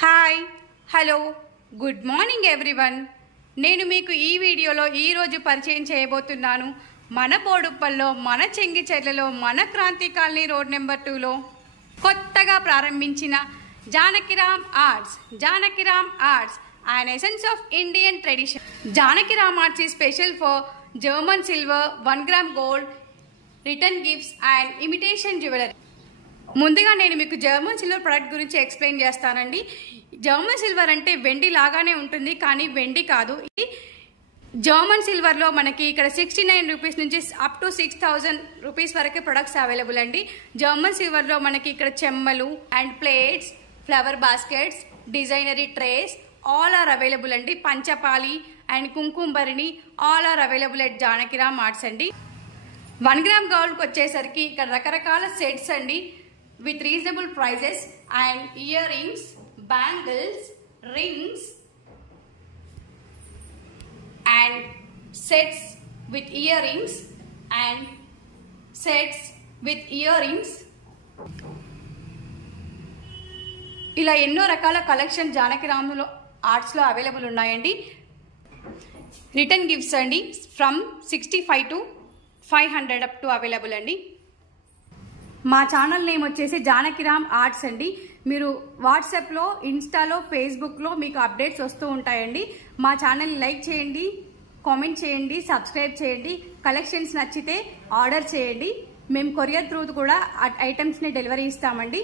Hi hello good morning everyone. నేను మీకు ఈ వీడియోలో ఈరోజు పరిచయం చేయబోతున్నాను మన బోడుప్పల్లో, మన చెంగిచెర్లలో, మన క్రాంతి కాలనీ రోడ్ నెంబర్ 2లో కొత్తగా ప్రారంభించిన Janakiram arts. Janakiram arts an essence of Indian tradition. Janakiram Arts is special for German silver, 1 gram gold, return gifts and imitation jewelry. ముందుగా నేను మీకు జర్మన్ సిల్వర్ ప్రొడక్ట్ గురించి ఎక్స్ప్లెయిన్ చేస్తానండి. జర్మన్ సిల్వర్ అంటే వెండి లాగానే ఉంటుంది, కానీ వెండి కాదు. ఇది జర్మన్ సిల్వర్లో మనకి ఇక్కడ 69 రూపీస్ నుంచి అప్ టు 6000 రూపీస్ వరకు ప్రొడక్ట్స్ అవైలబుల్ అండి. జర్మన్ సిల్వర్లో మనకి ఇక్కడ చెమ్మలు and plates, flower baskets, designer trays all are available అండి. పంచపాలి అండ్ కుంకుమభరణి all are available at Janakiram arts అండి. 1 గ్రామ్ గోల్డ్కి వచ్చేసరికి ఇక్కడ రకరకాల సెట్స్ అండి with reasonable prices and earrings, bangles, rings and sets with earrings and sets with earrings. ఇలా ఎన్నో రకాల కలెక్షన్ జానకిరామ్ ఆర్ట్స్లో అవైలబుల్ ఉన్నాయండి. రిటర్న్ గిఫ్ట్స్ అండి from 65 to 500 up to available అండి. మా ఛానల్ నేమ్ వచ్చేసి జానకిరామ్ ఆర్ట్స్ అండి. మీరు వాట్సాప్లో, ఇన్స్టాలో, ఫేస్బుక్లో మీకు అప్డేట్స్ వస్తూ ఉంటాయండి. మా ఛానల్ని లైక్ చేయండి, కామెంట్ చేయండి, సబ్స్క్రైబ్ చేయండి. కలెక్షన్స్ నచ్చితే ఆర్డర్ చేయండి. మేము కొరియర్ త్రూ కూడా ఐటమ్స్ని డెలివరీ ఇస్తామండి.